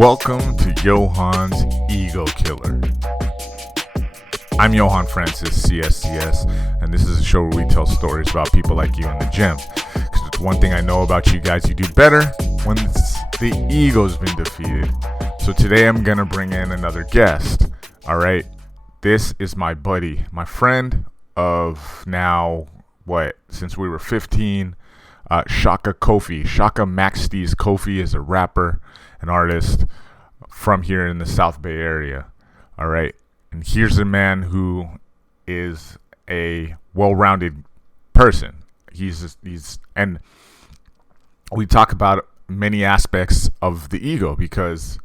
Welcome to Johann's Ego Killer. I'm Johann Francis, CSCS, and this is a show where we tell stories about people like you in the gym. Because it's one thing I know about you guys, you do better when the ego's been defeated. So today I'm going to bring in another guest. All right, this is my buddy, my friend of now, since we were 15, Chaka Cofie. Chaka Maxties Cofie is a rapper, an artist from here in the South Bay area. All right. And here's a man who is a well-rounded person. And we talk about many aspects of the ego because,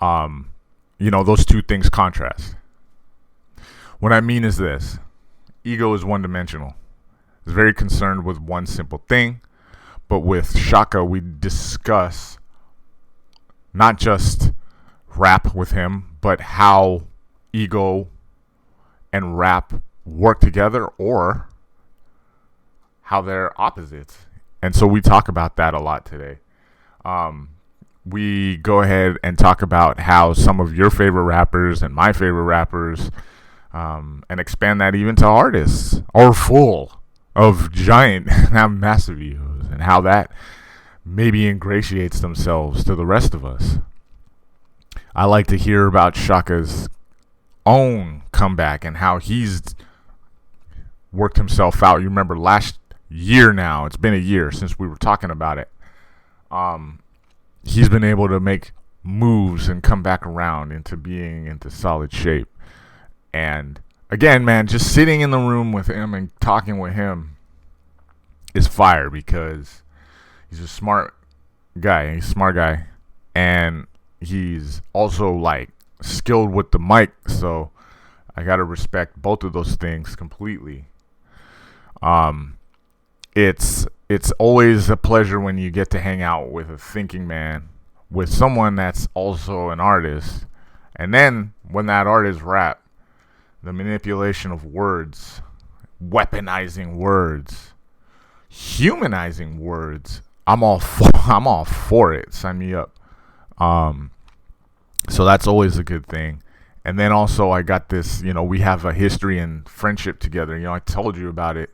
those two things contrast. What I mean is this: ego is one-dimensional. It's very concerned with one simple thing. But with Chaka, we discuss not just rap with him, but how ego and rap work together or how they're opposites. And so we talk about that a lot today. We go ahead and talk about how some of your favorite rappers and my favorite rappers, and expand that even to artists, are full of giant, massive egos, and how that maybe ingratiates themselves to the rest of us. I like to hear about Chaka's own comeback and how he's worked himself out. You remember last year now, it's been a year since we were talking about it. He's been able to make moves and come back around into being into solid shape. And again, man, just sitting in the room with him and talking with him is fire because he's a smart guy. He's a smart guy. And he's also skilled with the mic. So I got to respect both of those things completely. It's always a pleasure when you get to hang out with a thinking man, with someone that's also an artist. And then when that artist rap, the manipulation of words, weaponizing words, humanizing words, I'm all for it. Sign me up. So that's always a good thing. And then also I got this, we have a history and friendship together. I told you about it.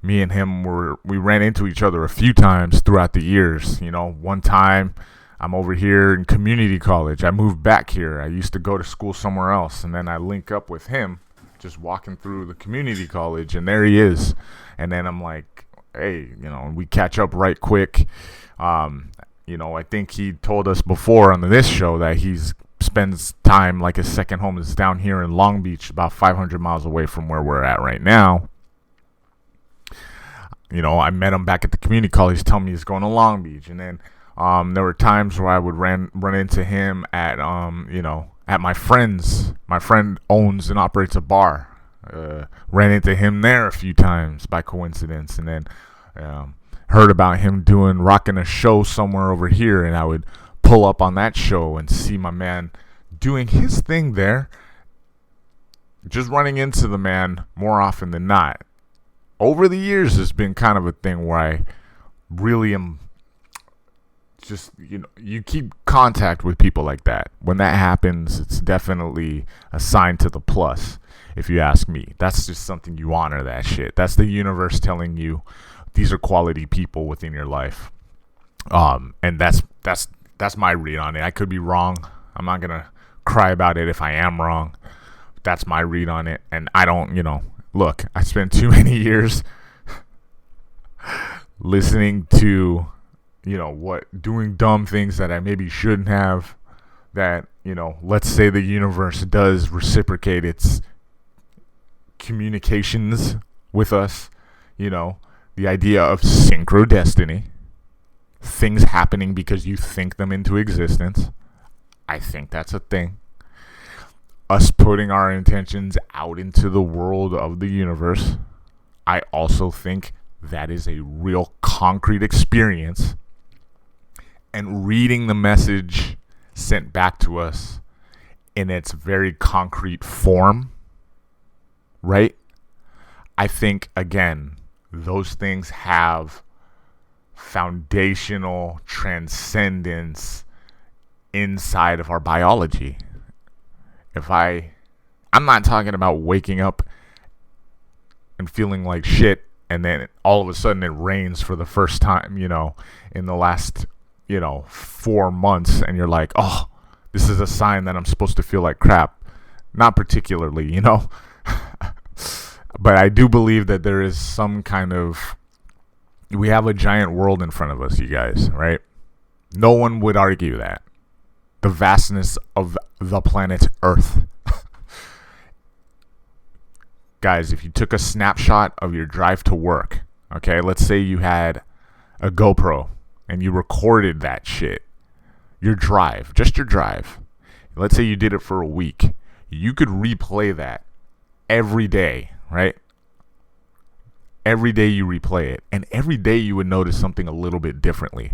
Me and him we ran into each other a few times throughout the years. One time I'm over here in community college. I moved back here. I used to go to school somewhere else, and then I link up with him just walking through the community college, and there he is. And then I'm like, hey, we catch up right quick. I think he told us before on this show that he spends time his second home is down here in Long Beach, about 500 miles away from where we're at right now. I met him back at the community college, telling me he's going to Long Beach. And then there were times where I would run into him at, at my friend's. My friend owns and operates a bar. Ran into him there a few times by coincidence. And then heard about him rocking a show somewhere over here. And I would pull up on that show and see my man doing his thing there. Just running into the man more often than not. Over the years, it's been kind of a thing where I really am just, you keep contact with people like that. When that happens, it's definitely a sign to the plus, if you ask me. That's just something you honor that shit. That's the universe telling you these are quality people within your life. And that's my read on it. I could be wrong. I'm not going to cry about it if I am wrong. That's my read on it. And I don't, look, I spent too many years listening to, doing dumb things that I maybe shouldn't have, that, let's say the universe does reciprocate its communications with us, the idea of synchrodestiny, things happening because you think them into existence. I think that's a thing. Us putting our intentions out into the world of the universe. I also think that is a real concrete experience. And reading the message sent back to us in its very concrete form, right? I think, again, those things have foundational transcendence inside of our biology. I'm not talking about waking up and feeling like shit and then all of a sudden it rains for the first time, in the last, 4 months, and you're like, oh, this is a sign that I'm supposed to feel like crap. Not particularly, But I do believe that there is some kind of, we have a giant world in front of us, you guys, right? No one would argue that. The vastness of the planet Earth. Guys, if you took a snapshot of your drive to work, okay, let's say you had a GoPro and you recorded that shit, just your drive. Let's say you did it for a week. You could replay that every day, right? Every day you replay it, and every day you would notice something a little bit differently.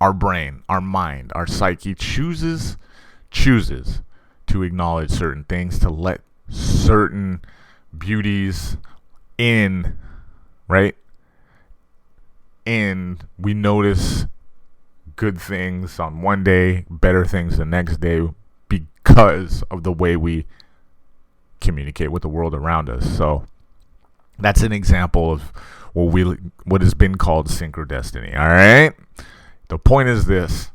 Our brain, our mind, our psyche chooses to acknowledge certain things, to let certain beauties in, right? And we notice good things on one day, better things the next day, because of the way we communicate with the world around us. So that's an example of what has been called synchrodestiny. All right. The point is this: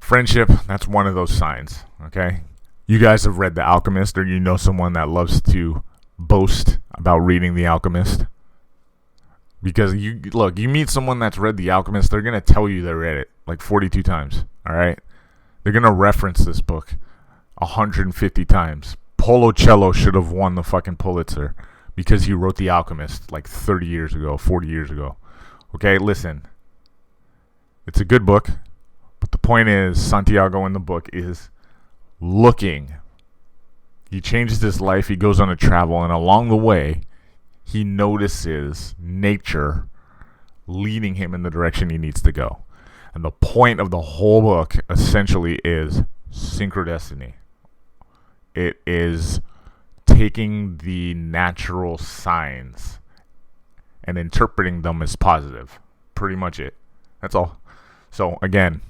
friendship. That's one of those signs. Okay. You guys have read The Alchemist, or you know someone that loves to boast about reading The Alchemist. Because you meet someone that's read The Alchemist, they're gonna tell you they read it like 42 times. All right. They're gonna reference this book 150 times. Polo Cello should have won the fucking Pulitzer because he wrote The Alchemist like 30 years ago, 40 years ago. Okay, listen. It's a good book, but the point is, Santiago in the book is looking. He changes his life, he goes on a travel, and along the way, he notices nature leading him in the direction he needs to go. And the point of the whole book essentially is synchrodestiny. It is taking the natural signs and interpreting them as positive. Pretty much it. That's all. So again,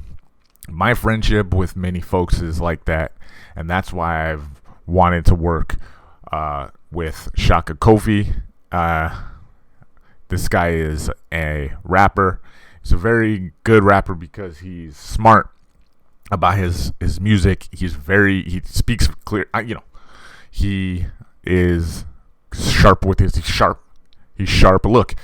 my friendship with many folks is like that, and that's why I've wanted to work with Chaka Cofie. This guy is a rapper. He's a very good rapper because he's smart about his music. He speaks clear. He is sharp with his. He's sharp. Look,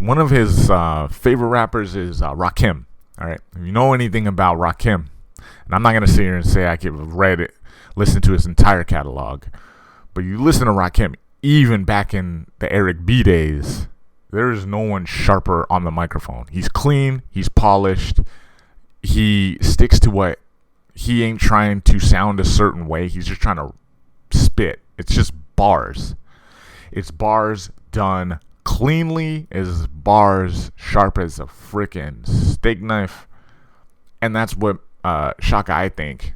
one of his favorite rappers is Rakim. All right, if you know anything about Rakim, and I'm not gonna sit here and say I could listen to his entire catalog, but you listen to Rakim, even back in the Eric B days, there is no one sharper on the microphone. He's clean. He's polished. He sticks to what he ain't trying to sound a certain way. He's just trying to spit. It's just bars. It's bars done cleanly, is bars sharp as a freaking steak knife. And that's what Chaka, I think,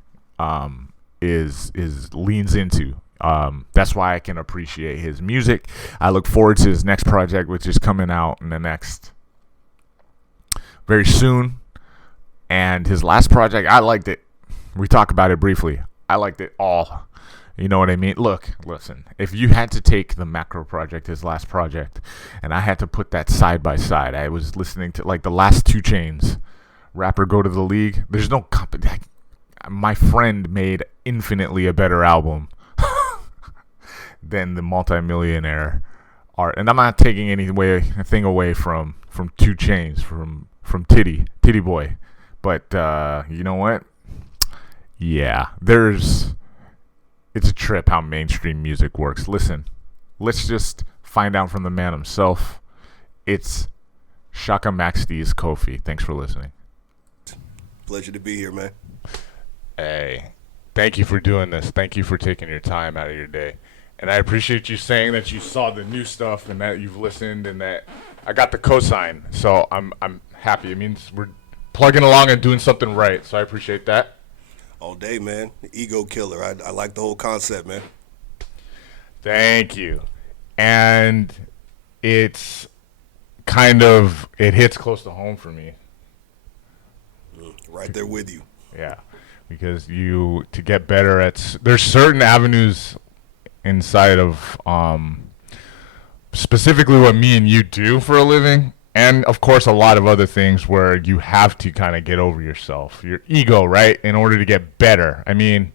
is leans into. That's why I can appreciate his music. I look forward to his next project, which is coming out in the next very soon. And his last project, I liked it. We talk about it briefly. I liked it all. You know what I mean? Look, listen. If you had to take the Macro project, his last project, and I had to put that side by side, I was listening to like the last 2 Chainz, Rapper Go to the League. There's no my friend made infinitely a better album than the Multimillionaire art. And I'm not taking anything away from 2 Chainz, from Titty Boy. But you know what? Yeah, it's a trip how mainstream music works. Listen, let's just find out from the man himself. It's Chaka Maxdy's Cofie. Thanks for listening. Pleasure to be here, man. Hey, thank you for doing this. Thank you for taking your time out of your day. And I appreciate you saying that you saw the new stuff and that you've listened and that I got the cosign. So I'm happy. It means we're plugging along and doing something right. So I appreciate that. All day, man. Ego killer. I like the whole concept, man. Thank you. And it hits close to home for me. Right there with you. Yeah, because to get better at there's certain avenues inside of specifically what me and you do for a living, and of course a lot of other things where you have to kind of get over yourself, your ego, right, in order to get better. I mean,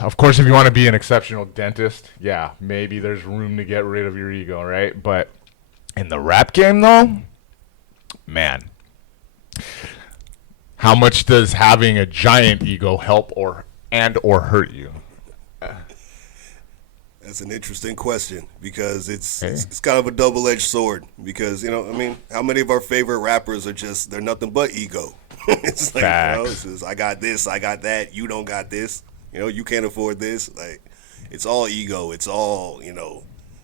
of course, if you want to be an exceptional dentist, yeah, maybe there's room to get rid of your ego, right? But in the rap game, though, man, how much does having a giant ego help or hurt you? That's an interesting question because it's kind of a double-edged sword because, how many of our favorite rappers are they're nothing but ego. It's like, it's just, I got this, I got that, you don't got this, you can't afford this. Like, it's all ego, it's all,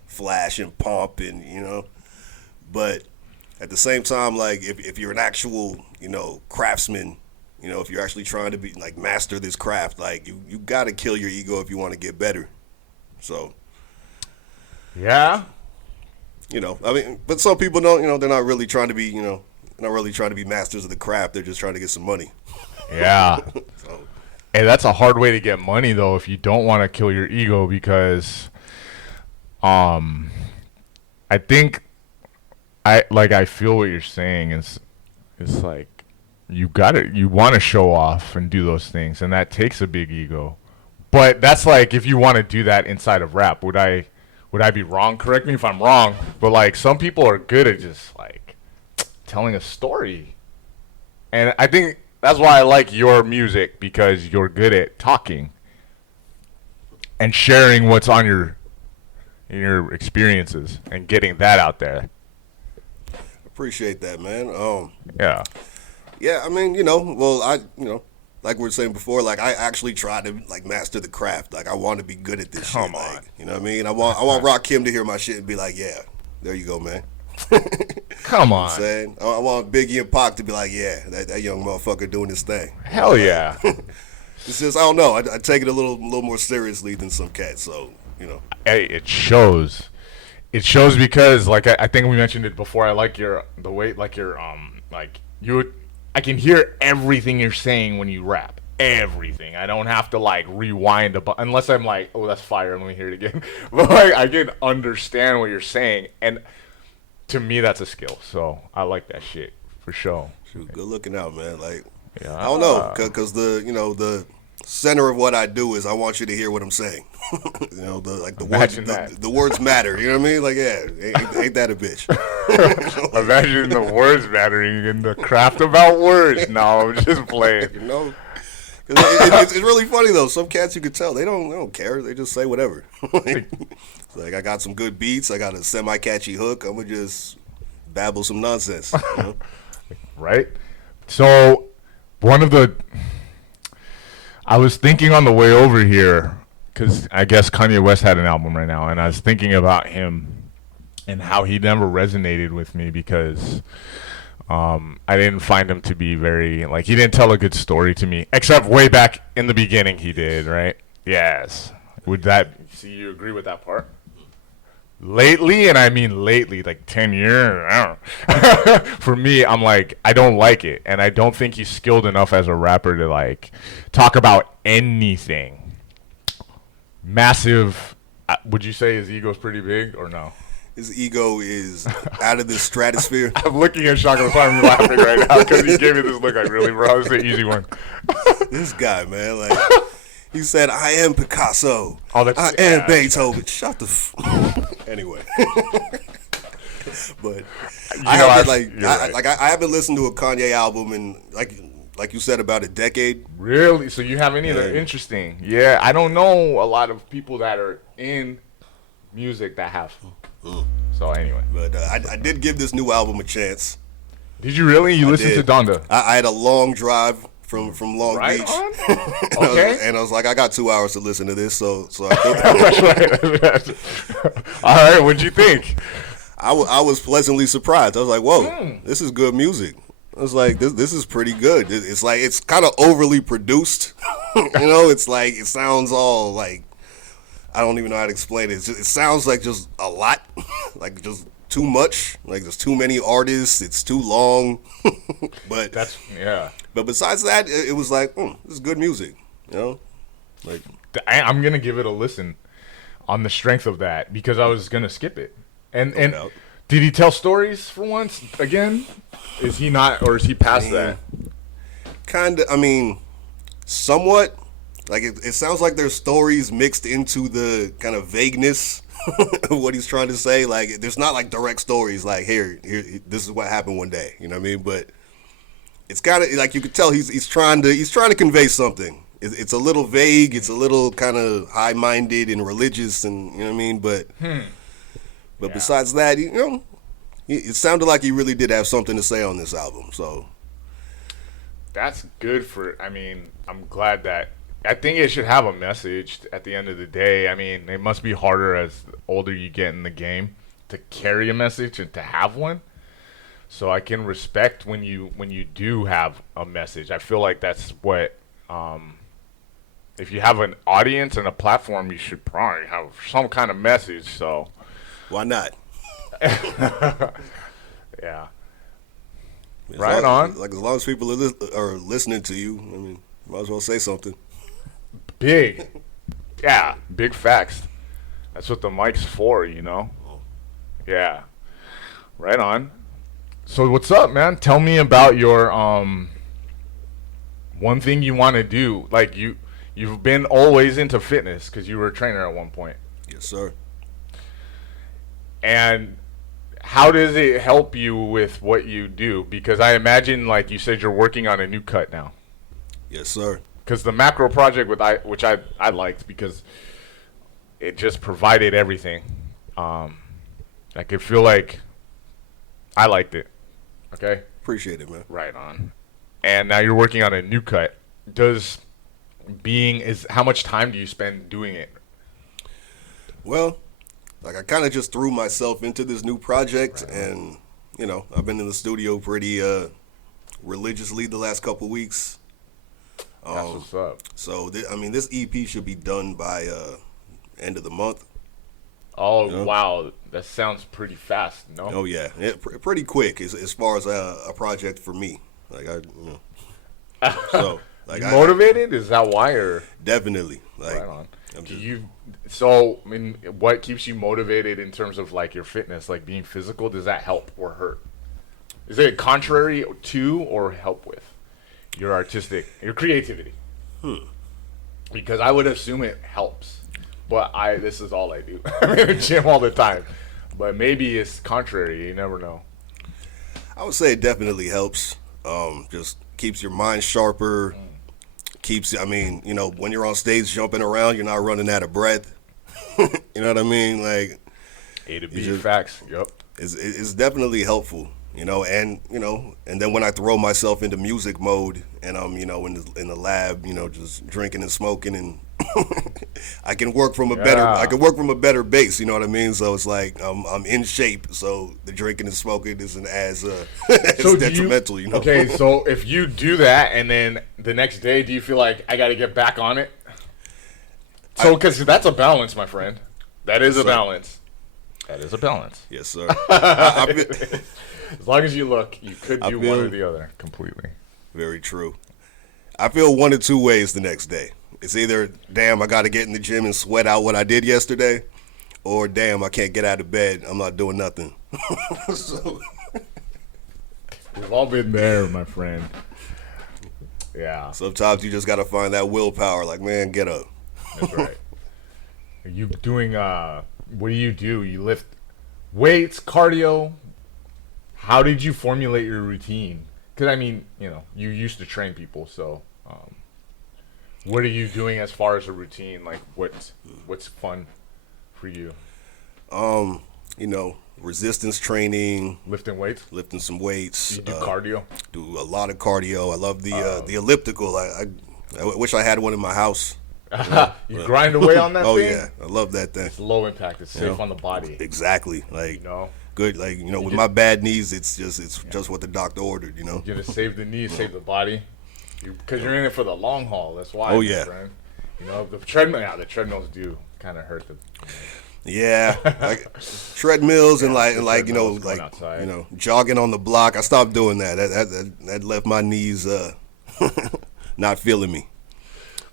flash and pomp and, but at the same time, like, if you're an actual, craftsman, if you're actually trying to be, like, master this craft, like, you got to kill your ego if you want to get better. So, yeah, but some people don't, they're not really trying to be, masters of the craft. They're just trying to get some money. Yeah. So. Hey, that's a hard way to get money, though, if you don't want to kill your ego, because, I think, I feel what you're saying is, like, you want to show off and do those things, and that takes a big ego. But that's like if you want to do that inside of rap, would I be wrong? Correct me if I'm wrong. But like some people are good at just like telling a story, and I think that's why I like your music, because you're good at talking and sharing what's on your experiences and getting that out there. Appreciate that, man. Yeah. Yeah, I mean, like we were saying before, like I actually try to like master the craft. Like I want to be good at this Come shit. on. Like, you know what I mean? I want Rakim to hear my shit and be like, yeah, there you go, man. Come on. You know what I'm saying? I want Biggie and Pac to be like, yeah, that young motherfucker doing his thing. Hell yeah. It's just, I don't know. I take it a little more seriously than some cats. So, Hey, it shows. It shows because, like, I think we mentioned it before. I like the way, like, I can hear everything you're saying when you rap. Everything. I don't have to, like, rewind unless I'm like, oh, that's fire, let me hear it again. But, like, I can understand what you're saying, and to me, that's a skill. So I like that shit for sure. Shoot, good looking out, man. Like, Yeah. I don't know, because the center of what I do is I want you to hear what I'm saying. The words matter. You know what I mean? Like, yeah, ain't that a bitch? Imagine the words mattering in the craft about words. No, I'm just playing. It's really funny though. Some cats you could tell they don't care. They just say whatever. It's like, I got some good beats. I got a semi-catchy hook. I'm gonna just babble some nonsense. Right. So I was thinking on the way over here, because I guess Kanye West had an album right now, and I was thinking about him and how he never resonated with me because I didn't find him to be very, like, he didn't tell a good story to me, except way back in the beginning he did, right? Yes. You agree with that part? Lately, and I mean lately, like 10 years, I don't know. For me, I'm like, I don't like it, and I don't think he's skilled enough as a rapper to, like, talk about anything. Massive, would you say his ego's pretty big, or no? His ego is out of this stratosphere. I'm looking at Chaka Cofie, I'm laughing right now, because he gave me this look, like, really, bro, this is an easy one. This guy, man, like, he said, I am Picasso. I am Beethoven. Shut the Anyway. But I haven't listened to a Kanye album in, like you said, about a decade. Really? So you haven't either? Interesting. Yeah, I don't know a lot of people that are in music that have. So anyway. But I did give this new album a chance. Did you really? You listened to Donda? I had a long drive from Long Beach. Okay. And I was like, I got 2 hours to listen to this, so I That's right. All right, what'd you think? I was pleasantly surprised. I was like, whoa, this is good music. I was like, this is pretty good. It's like, it's kind of overly produced. It's like, it sounds all like, I don't even know how to explain it. It sounds like just a lot, like just too much. Like there's too many artists. It's too long. But But besides that, it was like this is good music. You know, like I'm gonna give it a listen on the strength of that because I was gonna skip it. And did he tell stories for once again? Is he not, or is he past that? Kind of. I mean, somewhat. Like it sounds like there's stories mixed into the kind of vagueness of what he's trying to say. Like there's not like direct stories. Like here, this is what happened one day. You know what I mean? But it's kind of like you could tell he's trying to convey something. It's a little vague. It's a little kind of high-minded and religious, and you know what I mean. But besides that, you know, it sounded like he really did have something to say on this album. So that's good for. I mean, I'm glad that. I think it should have a message at the end of the day. I mean, it must be harder as the older you get in the game to carry a message and to have one. So I can respect when you do have a message. I feel like that's what if you have an audience and a platform, you should probably have some kind of message. So why not? Yeah. Right on. Like as long as people are listening to you, I mean, might as well say something. Big. Yeah, big facts. That's what the mic's for, you know? Yeah. Right on. So what's up, man? Tell me about your one thing you want to do. Like you've been always into fitness because you were a trainer at one point. Yes, sir. And how does it help you with what you do? Because I imagine, like you said, you're working on a new cut now. Yes, sir. Because the macro project which I liked because it just provided everything. I could feel like I liked it. Okay? Appreciate it, man. Right on. And now you're working on a new cut. How much time do you spend doing it? Well, like I kind of just threw myself into this new project, and you know I've been in the studio pretty religiously the last couple weeks. That's what's up. So I mean, this EP should be done by end of the month. Oh, you know? Wow, that sounds pretty fast. No? Oh yeah, pretty quick as far as a project for me. Like so like motivated? Is that why, or definitely? Like, right on. So, I mean, what keeps you motivated in terms of like your fitness, like being physical? Does that help or hurt? Is it contrary to or help with your creativity? Because I would assume it helps, but this is all I do. I'm in the gym all the time, but maybe it's contrary. You never know. I would say it definitely helps. Just keeps your mind sharper. I mean, you know, when you're on stage jumping around, you're not running out of breath. You know what I mean? Like A to B facts. Yep. It's definitely helpful. You know, and then when I throw myself into music mode and I'm, you know, in the lab, you know, just drinking and smoking, and I can work from a better base. You know what I mean? So it's like I'm in shape. So the drinking and smoking isn't as detrimental. You know? Okay, so if you do that and then the next day, do you feel like I got to get back on it? So because that's a balance, my friend. That is a balance. That is a balance. Yes, sir. As long as you look, you could do one or the other completely. Very true. I feel one of two ways the next day. It's either, damn, I got to get in the gym and sweat out what I did yesterday, or damn, I can't get out of bed. I'm not doing nothing. So. We've all been there, my friend. Yeah. Sometimes you just got to find that willpower. Like, man, get up. That's right. Are you doing, what do? You lift weights, cardio? How did you formulate your routine? Because, I mean, you know, you used to train people, so what are you doing as far as a routine? Like, what's fun for you? You know, resistance training. Lifting weights? Lifting some weights. You do cardio? Do a lot of cardio. I love the elliptical. I wish I had one in my house. You grind away on that thing? Oh, yeah. I love that thing. It's low impact. It's safe on the body. Exactly. Like, you know? Good, like, you know, with my bad knees, it's just what the doctor ordered, you know. You're gonna save the knees, save the body, because you're in it for the long haul. That's why. Oh yeah. Friend. You know the treadmills do kind of hurt the. Yeah, like treadmills and The treadmills going outside. jogging on the block. I stopped doing that. That left my knees not feeling me.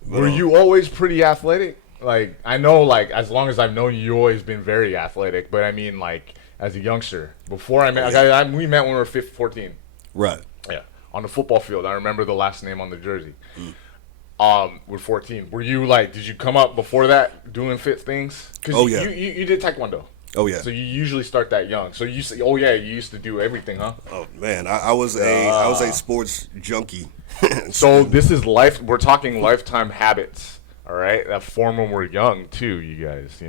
But, Were you always pretty athletic? Like, I know, like, as long as I've known you, you've always been very athletic. But I mean, like, as a youngster, before I met, we met when we were 14. Right. Yeah, on the football field. I remember the last name on the jersey. We're 14. Were you like? Did you come up before that doing fit things? You did taekwondo. Oh yeah. So you usually start that young. So you say, you used to do everything, huh? Oh man, I was a sports junkie. So this is life. We're talking lifetime habits. All right, that form when we're young too. You guys,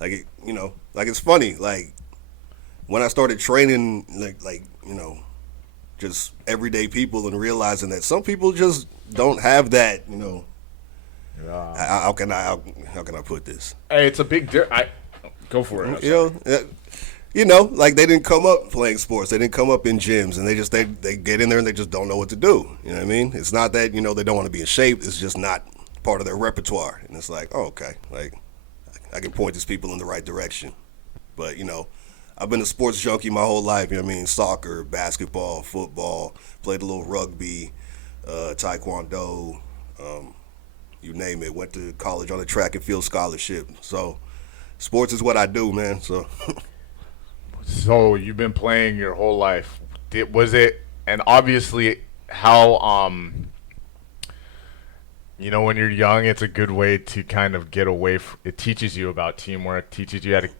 Like it's funny. Like when I started training, just everyday people and realizing that some people just don't have that. Yeah. How can I put this? Hey, it's a big go for it. Like they didn't come up playing sports. They didn't come up in gyms, and they get in there and they just don't know what to do. You know what I mean? It's not that they don't want to be in shape. It's just not part of their repertoire. And it's like, oh, okay, like I can point these people in the right direction. But I've been a sports junkie my whole life. You know what I mean? Soccer, basketball, football. Played a little rugby, taekwondo. You name it. Went to college on a track and field scholarship. So sports is what I do, man. So. So you've been playing your whole life. Was it, and obviously how when you're young, it's a good way to kind of get away it teaches you about teamwork, teaches you how to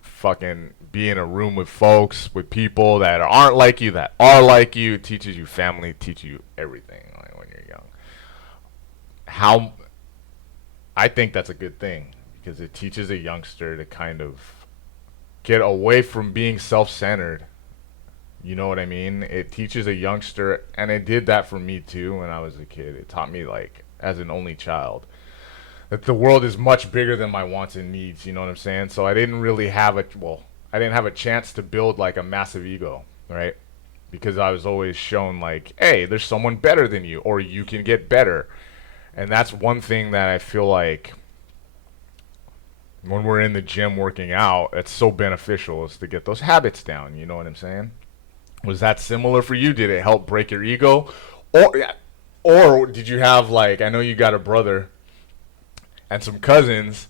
fucking be in a room with folks, with people that aren't like you, that are like you. It teaches you family, teaches you everything, like when you're young. I think that's a good thing because it teaches a youngster to kind of get away from being self-centered. You know what I mean? It teaches a youngster, and it did that for me too when I was a kid. It taught me, like, as an only child, that the world is much bigger than my wants and needs. You know what I'm saying? So I didn't really have a chance to build like a massive ego, right? Because I was always shown like, hey, there's someone better than you, or you can get better. And that's one thing that I feel like when we're in the gym working out, it's so beneficial, is to get those habits down. You know what I'm saying? Was that similar for you? Did it help break your ego? Or did you have, like, I know you got a brother and some cousins.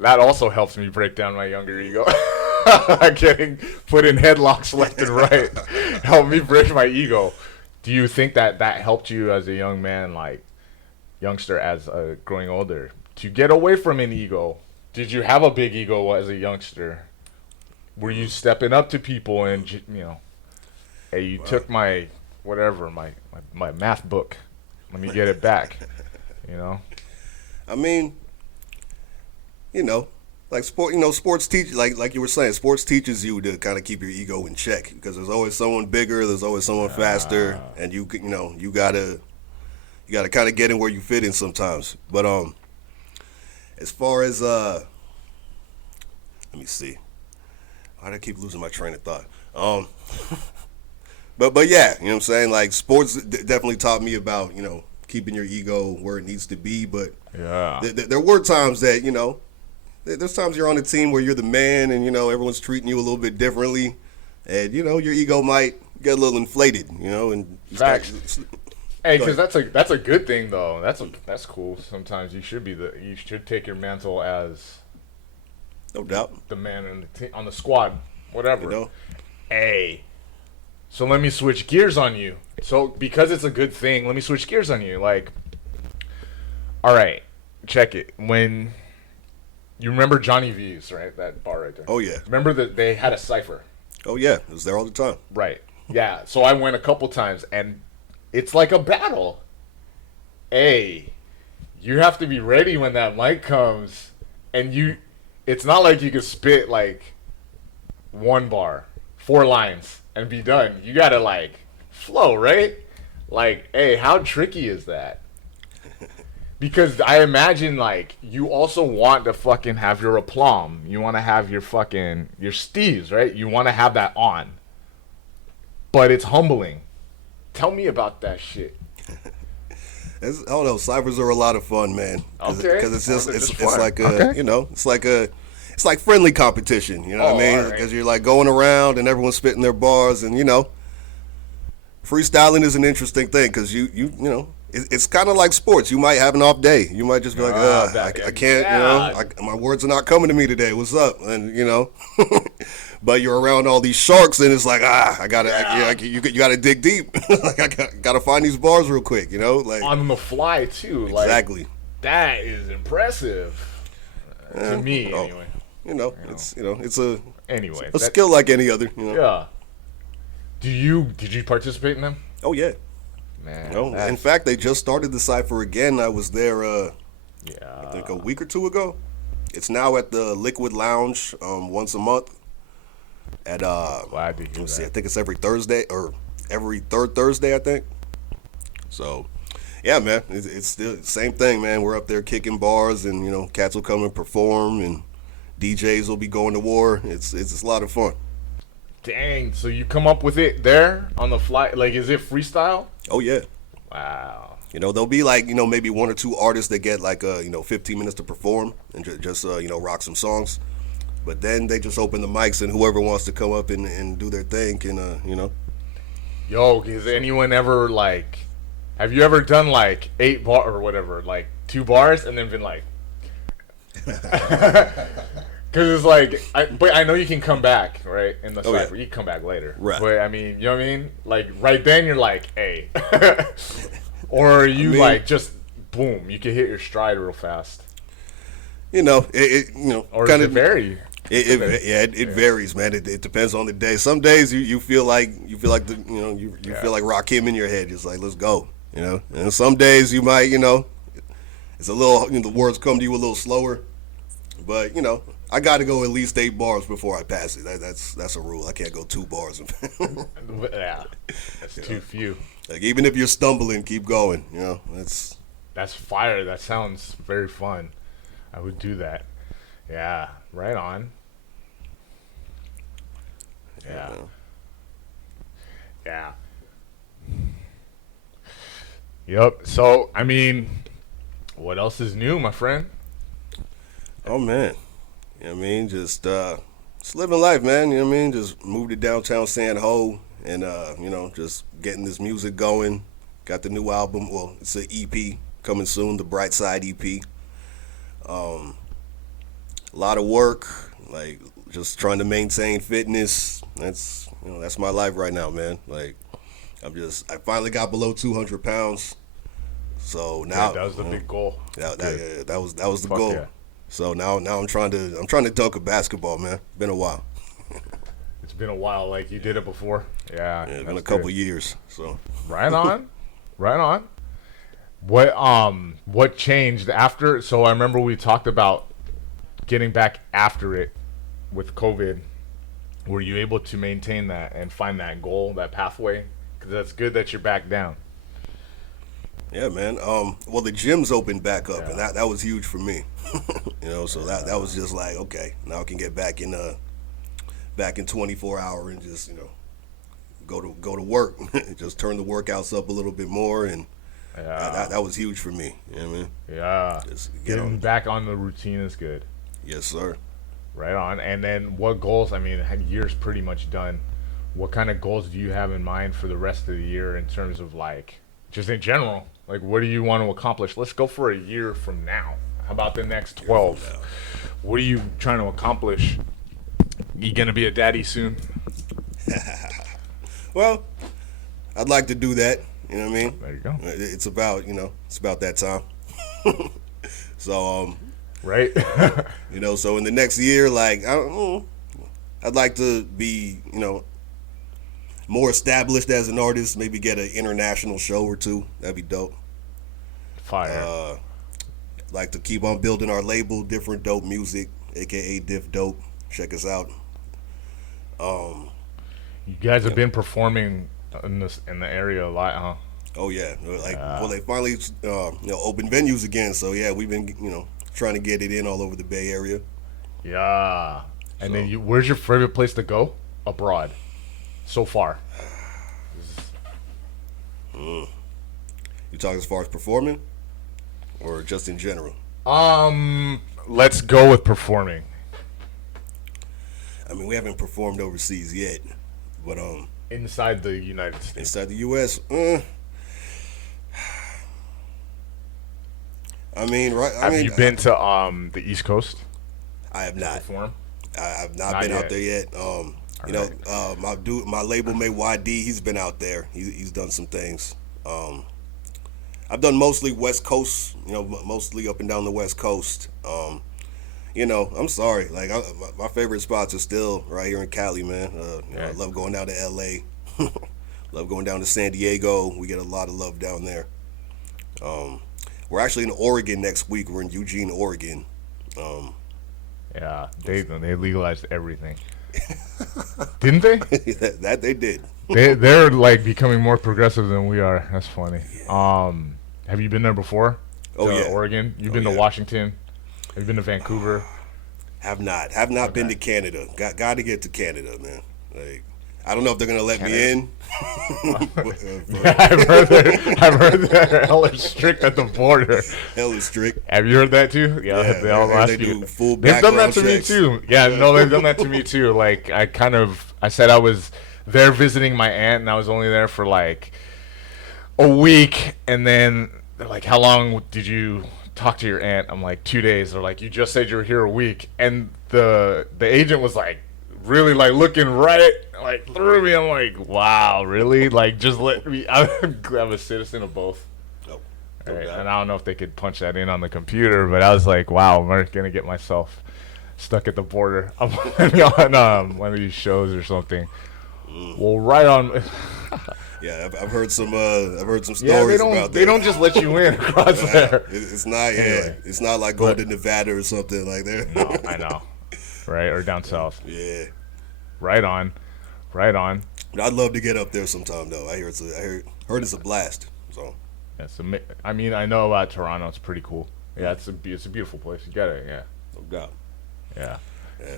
That also helps me break down my younger ego. Getting put in headlocks left and right helped me break my ego. Do you think that helped you as a young man, like youngster, as growing older, to get away from an ego? Did you have a big ego as a youngster? Were you stepping up to people and, hey, you took my whatever, my math book. Let me get it back, I mean, like sports teach, like you were saying, sports teaches you to kind of keep your ego in check because there's always someone bigger, there's always someone faster, and you gotta kind of get in where you fit in sometimes. But as far as let me see, why do I keep losing my train of thought? But yeah, you know what I'm saying? Like sports definitely taught me about keeping your ego where it needs to be. But yeah, there were times that there's times you're on a team where you're the man and everyone's treating you a little bit differently, and your ego might get a little inflated, and facts. Hey, because that's a good thing though. That's cool. Sometimes you should take your mantle as no doubt the man on the squad, whatever. Hey. So let me switch gears on you. So because it's a good thing, let me switch gears on you. Like, all right, check it. When you remember Johnny V's, right? That bar right there. Oh yeah. Remember that they had a cipher. Oh yeah, it was there all the time. Right. Yeah. So I went a couple times, and it's like a battle. Hey, you have to be ready when that mic comes, and it's not like you can spit like one bar, 4 lines. And be done. You gotta like flow, right? Like, hey, how tricky is that? Because I imagine like you also want to fucking have your aplomb. You want to have your steves, right? You want to have that on. But it's humbling. Tell me about that shit. I don't know. Ciphers are a lot of fun, man. Okay. Because it's just it's fun. like a Okay. you know it's like friendly competition. You know what I mean? Alright. Because you're like going around and everyone's spitting their bars, and freestyling is an interesting thing because you know. It's kind of like sports. You might have an off day. You might just be like, I can't, my words are not coming to me today. What's up? And, but you're around all these sharks and it's like, you gotta dig deep. Like, I gotta find these bars real quick, like. On the fly, too. Exactly. Like, that is impressive. To me, anyway. It's a skill like any other, Yeah. Did you participate in them? Oh, yeah. Man, in fact, they just started the cipher again. I was there, I think a week or two ago. It's now at the Liquid Lounge once a month. Glad to hear that. I think it's every Thursday or every third Thursday, I think. So, yeah, man, it's still the same thing, man. We're up there kicking bars, and cats will come and perform, and DJs will be going to war. It's a lot of fun. Dang, so you come up with it there on the fly? Like, is it freestyle? Oh, yeah. Wow. There'll be like, maybe one or two artists that get like, 15 minutes to perform and just rock some songs. But then they just open the mics and whoever wants to come up and do their thing can, Yo, has anyone ever, like, have you ever done like 8 bar or whatever, like 2 bars and then been like, because it's like, but I know you can come back, right? In the cipher, you can come back later. Right. But I mean, you know what I mean? Like right then, you're like, hey, or you like just boom, you can hit your stride real fast. Or kind of vary. It varies, man. It depends on the day. Some days you feel like you feel like Rakim in your head. It's like, let's go, And some days you might, it's a little, the words come to you a little slower, but I got to go at least 8 bars before I pass it. That's a rule. I can't go 2 bars. Yeah, that's too few. Like even if you're stumbling, keep going. That's fire. That sounds very fun. I would do that. Yeah, right on. Yeah. Yeah. Yep. So I mean, what else is new, my friend? Oh man. Just living life, man. Just moved to downtown San Ho and, just getting this music going. Got the new album. Well, it's an EP coming soon, the Bright Side EP. A lot of work, like just trying to maintain fitness. That's my life right now, man. Like, I finally got below 200 pounds. So now that was the big goal. That was the goal. Yeah. So now I'm trying to dunk a basketball, man. Been a while. It's been a while, like you did it before. Yeah, it's been a couple years. So right on, right on. What changed after? So I remember we talked about getting back after it with COVID. Were you able to maintain that and find that goal, that pathway? Because that's good that you're back down. Yeah, man. Well, the gyms opened back up, and that was huge for me. So that was just like, okay, now I can get back in 24 hour and just go to work, just turn the workouts up a little bit more, and that was huge for me. You know what I mean? Yeah. Just getting back on the routine is good. Yes, sir. Right on. And then what goals? I mean, year's pretty much done. What kind of goals do you have in mind for the rest of the year in terms of like, just in general? Like, what do you want to accomplish? Let's go for a year from now. How about the next 12? What are you trying to accomplish? You gonna be a daddy soon? Well, I'd like to do that. You know what I mean? There you go. It's about that time. So right. So in the next year, like I'd like to be more established as an artist. Maybe get an international show or 2. That'd be dope. Fire. Like to keep on building our label, Different Dope Music, aka Diff Dope. Check us out. You guys have been performing in the area a lot, huh? Oh yeah, well they finally open venues again. So yeah, we've been trying to get it in all over the Bay Area. Yeah, and then where's your favorite place to go abroad so far? You talking as far as performing, or just in general? Let's go with performing. I mean, we haven't performed overseas yet, but Inside the United States. inside the U.S., I mean, right? Have you been to the East Coast I have to not. perform? I've not Not been out yet. there yet. You know, Alright. my label mate YD, he's been out there. He's done some things. I've done mostly West Coast. You know, mostly up and down the West Coast. You know, I'm sorry. Like my favorite spots are still right here in Cali, man. You know, I Yeah. love going down to LA. Love going down to San Diego. We get a lot of love down there. We're actually in Oregon next week. We're in Eugene, Oregon. Um, Yeah. They legalized everything. Didn't they? that they did. They're like becoming more progressive than we are. That's funny. Yeah. Have you been there before? Oh To yeah. Oregon? You've Oh been to yeah. Washington? Have you been to Vancouver? Have not been Okay. to Canada. Got to get to Canada, man. Like I don't know if they're gonna let Canada. me in. Yeah, I've heard they're hella strict at the border. Hell is strict. Have you heard that too? Yeah, Yeah, they all and ask they you. do full They've done that background to me checks. too. Yeah, no, they've done that to me too. Like I said I was there visiting my aunt, and I was only there for like a week, and then they're like, "How long did you talk to your aunt?" I'm like, "2 days." They're like, "You just said you were here a week," and the agent was like, really like looking right like through me. I'm like, "Wow, really? Like, just let me." I'm a citizen of both. No, no Right. doubt. And I don't know if they could punch that in on the computer, but I was like, "Wow, I'm gonna get myself stuck at the border." I'm on one of these shows or something. Well, right on. Yeah, I've heard some. I've heard some Yeah, stories about they that. don't just let you in across there. It's not. Yeah, Anyway, it's not like going but to Nevada or something like no, that. I know, right? Or down south. Yeah, Right on, right on. but I'd love to get up there sometime though. Heard it's a blast. So Yes, I mean, I know about Toronto. It's pretty cool. Yeah, it's a beautiful place. You gotta, yeah, no doubt. yeah, Yeah,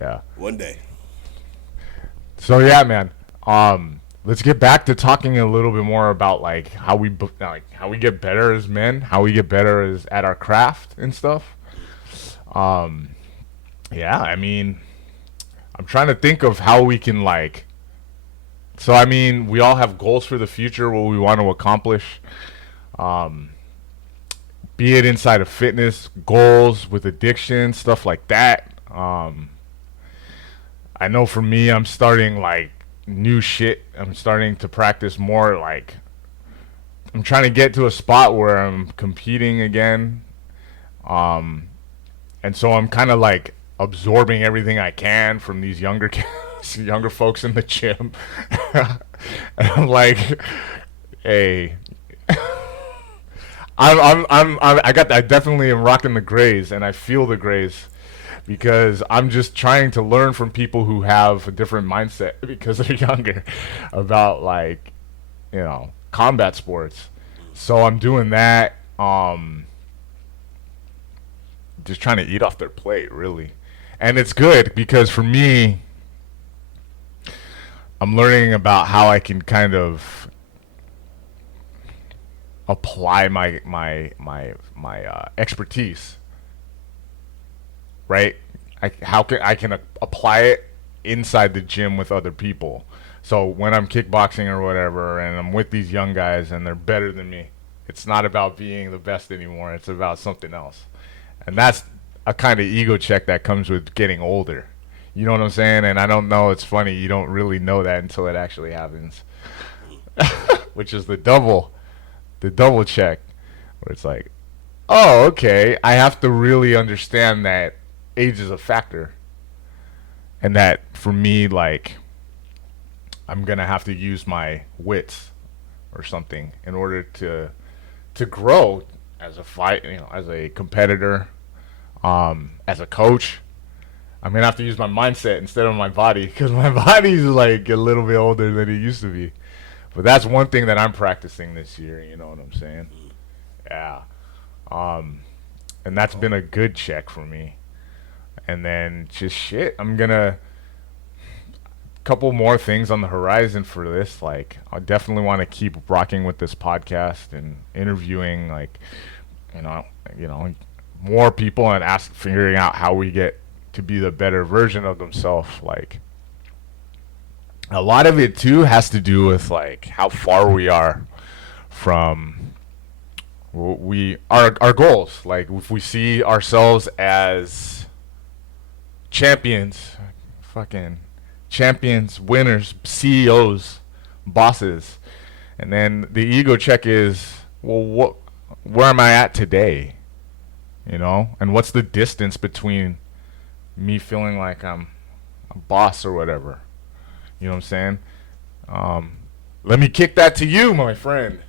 yeah. one day. So yeah, man. Let's get back to talking a little bit more about like how we get better as men, how we get better as at our craft and stuff. Um, yeah, I mean, I'm trying to think of how we can like. So I mean, we all have goals for the future, what we want to accomplish. Um, be it inside of fitness, goals with addiction, stuff like that. I know for me, I'm starting like new shit. I'm starting to practice more. Like I'm trying to get to a spot where I'm competing again. Um, and so I'm kind of like absorbing everything I can from these younger kids, younger folks in the gym. And I'm like, hey, I definitely am rocking the grays, and I feel the grays because I'm just trying to learn from people who have a different mindset because they're younger about like, combat sports. So I'm doing that. Just trying to eat off their plate, really. And it's good because for me, I'm learning about how I can kind of apply my expertise, right? How can I can apply it inside the gym with other people. So when I'm kickboxing or whatever, and I'm with these young guys and they're better than me, it's not about being the best anymore. It's about something else, and that's a kind of ego check that comes with getting older. You know what I'm saying? And I don't know. It's funny. You don't really know that until it actually happens, which is the double check, where it's like, oh, okay, I have to really understand that age is a factor, and that for me, like, I'm gonna have to use my wits or something in order to grow as a fight, as a competitor, as a coach. I'm gonna have to use my mindset instead of my body because my body's like a little bit older than it used to be. But that's one thing that I'm practicing this year. You know what I'm saying? Yeah. Um, and that's been a good check for me. And then just shit, I'm gonna couple more things on the horizon for this. Like, I definitely want to keep rocking with this podcast and interviewing, like, you know, you know, more people and figuring out how we get to be the better version of themselves. Like, a lot of it too has to do with like how far we are from our goals. Like, if we see ourselves as champions, fucking champions, winners, CEOs, bosses, and then the ego check is, well, where am I at today? You know, and what's the distance between me feeling like I'm a boss or whatever? You know what I'm saying? Let me kick that to you, my friend.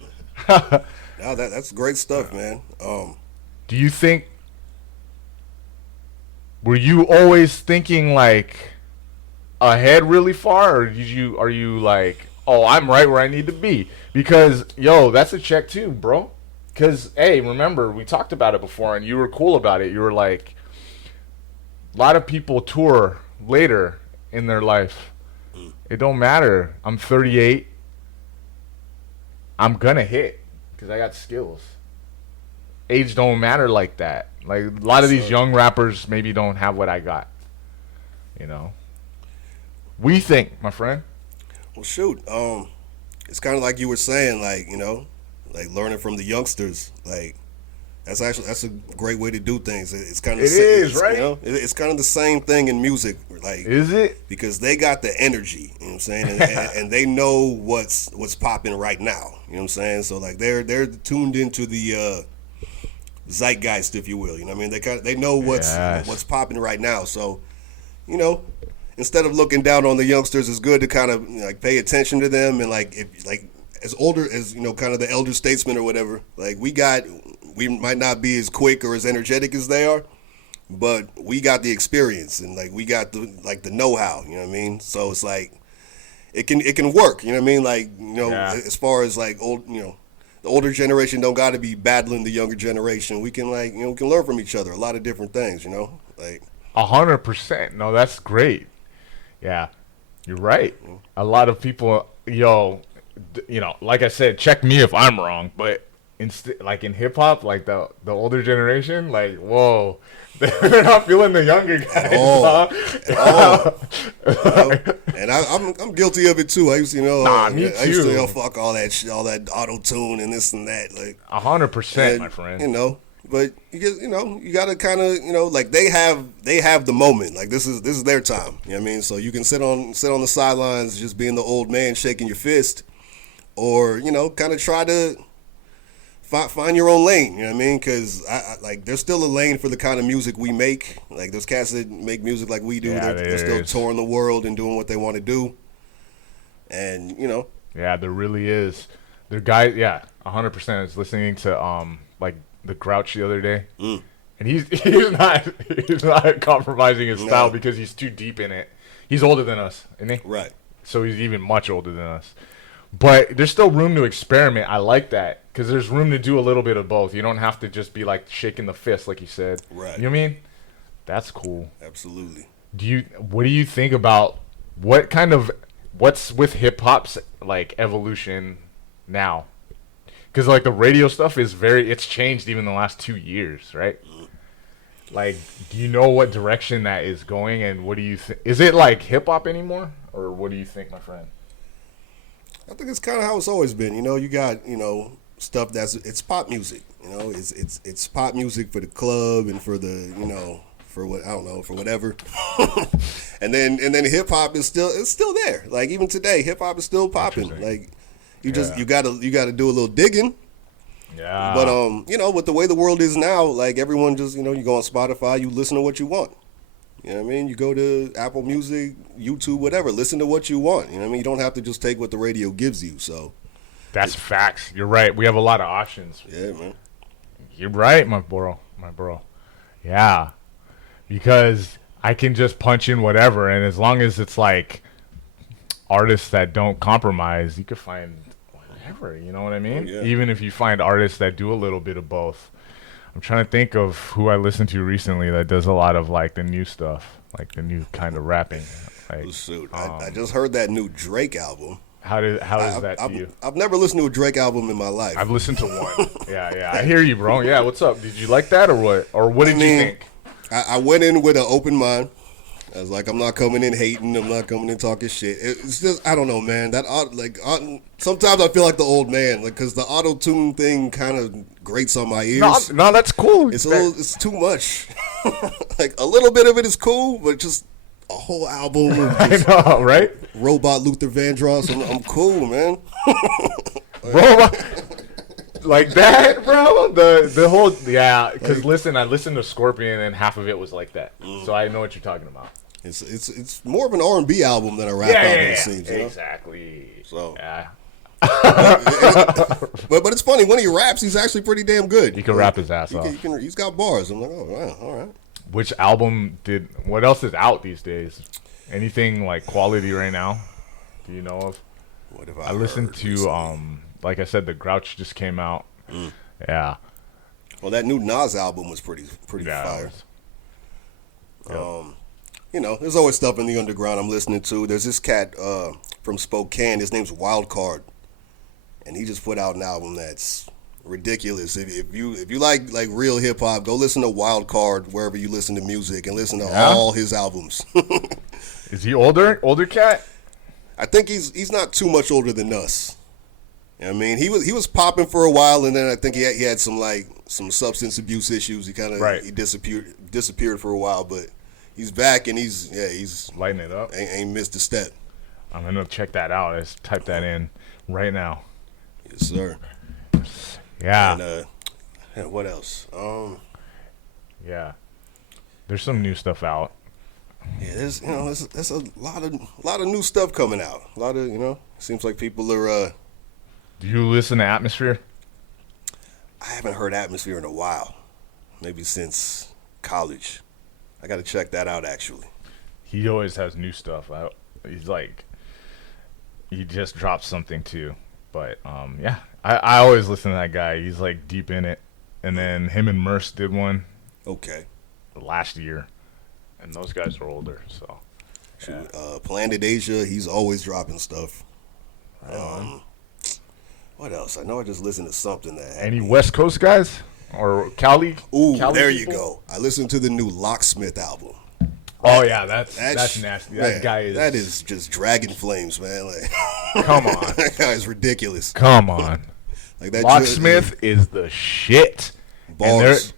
Now that's great stuff, man. Do you think, were you always thinking like ahead really far, or are you like, oh, I'm right where I need to be? Because that's a check too, bro. Because hey, remember we talked about it before, and you were cool about it. You were like, a lot of people tour later in their life. It don't matter. I'm 38. I'm gonna hit because I got skills. Age don't matter like that. Like, a lot of these young rappers maybe don't have what I got. You know. We think, my friend. Well, shoot. It's kind of like you were saying, like, you know, like learning from the youngsters. Like, that's a great way to do things. It's kind of right? You know, it's kind of the same thing in music. Like, is it? Because they got the energy. You know what I'm saying, and they know what's popping right now. You know what I'm saying. So like they're tuned into the zeitgeist, if you will. You know what I mean. They know what's popping right now. So, you know, instead of looking down on the youngsters, it's good to kind of like pay attention to them and like as older as, you know, kind of the elder statesmen or whatever. Like, we might not be as quick or as energetic as they are, but we got the experience and like we got the know-how. You know what I mean? So it's like it can work. You know what I mean? Like, you know, as far as like the older generation don't got to be battling the younger generation. We can we can learn from each other a lot of different things. You know, like 100%. No, that's great. Yeah, you're right. A lot of people, like I said, check me if I'm wrong, but like in hip hop, like the older generation, like, whoa, they're not feeling the younger guys. And I'm guilty of it too. I used to, me too. I used to fuck all that shit, all that auto tune and this and that, like 100%, my friend. You know, but you gotta kind of, like they have the moment. Like this is their time. You know what I mean? So you can sit on the sidelines, just being the old man shaking your fist, or kind of try to find your own lane. You know what I mean? Because I like there's still a lane for the kind of music we make. Like those cats that make music like we do, they're still touring the world and doing what they want to do. And yeah, there really is. There guys, 100%. I was listening to like the Grouch the other day, and he's not compromising his style because he's too deep in it. He's older than us, isn't he? Right. So he's even much older than us. But there's still room to experiment. I like that because there's room to do a little bit of both. You don't have to just be like shaking the fist, like you said. Right. You know what I mean? That's cool. Absolutely. What do you think about what's with hip hop's like evolution now? Because like the radio stuff is it's changed even the last 2 years, right? Like, do you know what direction that is going, and what do you think? Is it like hip hop anymore, or what do you think, my friend? I think it's kind of how it's always been. You got stuff it's pop music. It's pop music for the club and for the for what I don't know, for whatever. and then hip hop is still there. Like even today, hip hop is still popping. Like you gotta do a little digging. Yeah. But with the way the world is now, like everyone just you go on Spotify, you listen to what you want. You know what I mean? You go to Apple Music, YouTube, whatever. Listen to what you want. You know what I mean? You don't have to just take what the radio gives you. So that's facts. You're right. We have a lot of options. Yeah, man. You're right, my bro. Yeah. Because I can just punch in whatever, and as long as it's like artists that don't compromise, you could find whatever. You know what I mean? Oh, yeah. Even if you find artists that do a little bit of both. I'm trying to think of who I listened to recently that does a lot of like the new stuff, like the new kind of rapping. Like, Oh, shoot, I just heard that new Drake album. how is that to you? I've never listened to a Drake album in my life. I've listened to one. Yeah. I hear you, bro. Yeah, what's up? Did you like that or what? Or what did you think? I went in with an open mind. I was like, I'm not coming in hating. I'm not coming in talking shit. It's just, I don't know, man. Sometimes I feel like the old man, like, because the auto tune thing kind of grates on my ears. No, that's cool. It's too much. Like a little bit of it is cool, but just a whole album. I know, right? Robot Luther Vandross. I'm cool, man. Robot. Like that, bro. The whole because listen, I listened to Scorpion and half of it was like that, so I know what you're talking about. It's more of an R&B album than a rap album. It seems, you know? Exactly. So yeah. but it's funny when he raps, he's actually pretty damn good. He can rap his ass off. He's got bars. I'm like, oh wow, all right. Which album what else is out these days? Anything like quality right now? Do you know of? What have I listened to recently? like I said, the Grouch just came out. Yeah. Well, that new Nas album was pretty fire. You know, there's always stuff in the underground I'm listening to. There's this cat from Spokane. His name's Wildcard, and he just put out an album that's ridiculous. If you like real hip hop, go listen to Wildcard wherever you listen to music, and listen to all his albums. Is he older cat? I think he's not too much older than us. I mean, he was popping for a while, and then I think he had some substance abuse issues. He kind of he disappeared for a while, but he's back, and he's lighting it up. Ain't missed a step. I'm gonna check that out. Let's type that in right now. Yes, sir. Yeah. And what else? Yeah. There's some new stuff out. Yeah, there's a lot of new stuff coming out. A lot of seems like people are. Do you listen to Atmosphere? I haven't heard Atmosphere in a while. Maybe since college. I got to check that out, actually. He always has new stuff. He just dropped something, too. But, yeah. I always listen to that guy. He's, like, deep in it. And then him and Merce did one. Okay. Last year. And those guys are older, so. Yeah. Planet Asia, he's always dropping stuff. What else? I know I just listened to something that. Any West Coast guys or Cali? Ooh, Cali there people? you go. I listened to the new Locksmith album. Oh yeah, that's nasty. That guy is. That is just Dragon Flames, man. Like, come on, that guy is ridiculous. Come on, like that. Locksmith is the shit. Bars,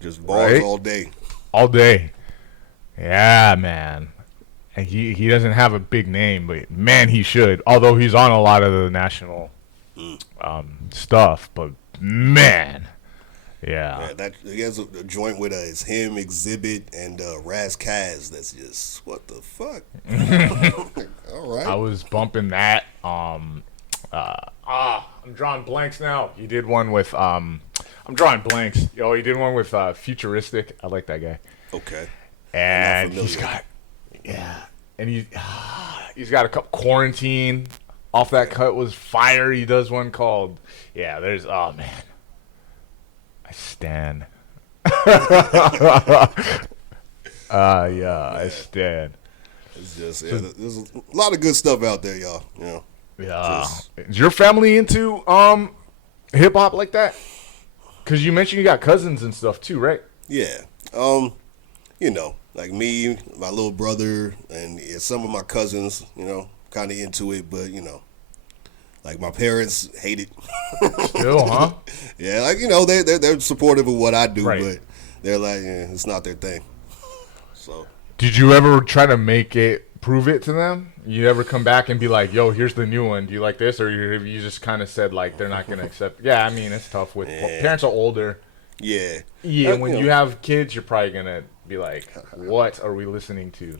just bars right? all day. All day. Yeah, man. And he doesn't have a big name, but man, he should. Although he's on a lot of the national stuff, but man, yeah. That he has a joint with it's him, Exhibit, and Raz Kaz. That's just what the fuck. All right. I was bumping that. I'm drawing blanks now. He did one with I'm drawing blanks. He did one with Futuristic. I like that guy. Okay. And he's got and he's got a couple Quarantine. Off that cut was fire. He does one called there's man. I stand. I stand. It's just there's a lot of good stuff out there, y'all. Yeah. Is your family into hip hop like that? Cause you mentioned you got cousins and stuff too, right? Yeah. Like me, my little brother, and some of my cousins, kind of into it, but like my parents hate it. Still, huh? Yeah, like they're supportive of what I do, but they're like, it's not their thing. So, did you ever try to prove it to them? You ever come back and be like, "Yo, here's the new one. Do you like this?" Or you just kind of said like they're not gonna accept? Yeah, I mean it's tough with parents are older. Yeah. Yeah, when you have kids, you're probably gonna be like, "What are we listening to?"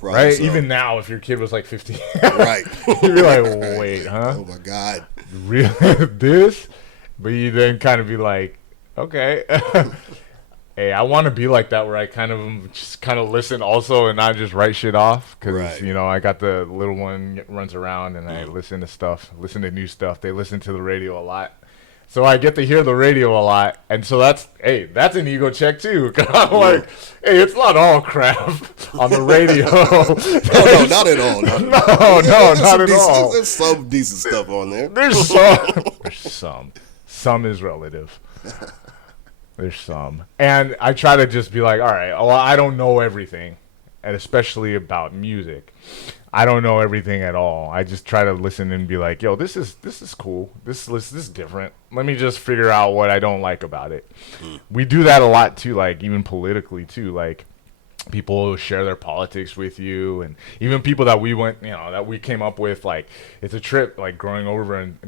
Right? So. Even now, if your kid was like 15, right? You'd be like, "Wait, huh? Oh my god, really this?" But you then kind of be like, "Okay." Hey, I want to be like that where I kind of listen also and not just write shit off because I got the little one runs around and I listen to new stuff. They listen to the radio a lot. So I get to hear the radio a lot, and so that's an ego check too. 'Cause I'm like, hey, it's not all crap on the radio. No, not at all. No, not at all. There's some decent stuff on there. There's some. Some is relative. There's some. And I try to just be like, all right, well, I don't know everything, and especially about music. I don't know everything at all. I just try to listen and be like, yo, this is cool. This is different. Let me just figure out what I don't like about it. We do that a lot too, like even politically too. Like people share their politics with you, and even people that we came up with. Like it's a trip, like growing over and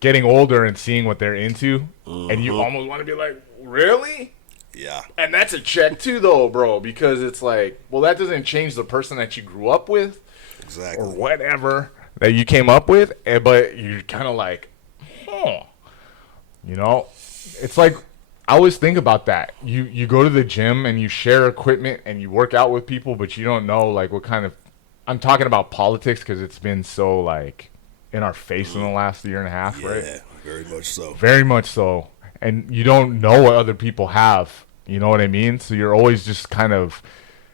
getting older and seeing what they're into, and you almost want to be like, really? Yeah. And that's a check too, though, bro, because it's like, well, that doesn't change the person that you grew up with. Exactly. Or whatever that you came up with, but you're kind of like, it's like, I always think about that. You go to the gym and you share equipment and you work out with people, but you don't know like what kind of, I'm talking about politics because it's been so like in our face in the last year and a half, right? Yeah, very much so. Very much so. And you don't know what other people have, you know what I mean? So you're always just kind of,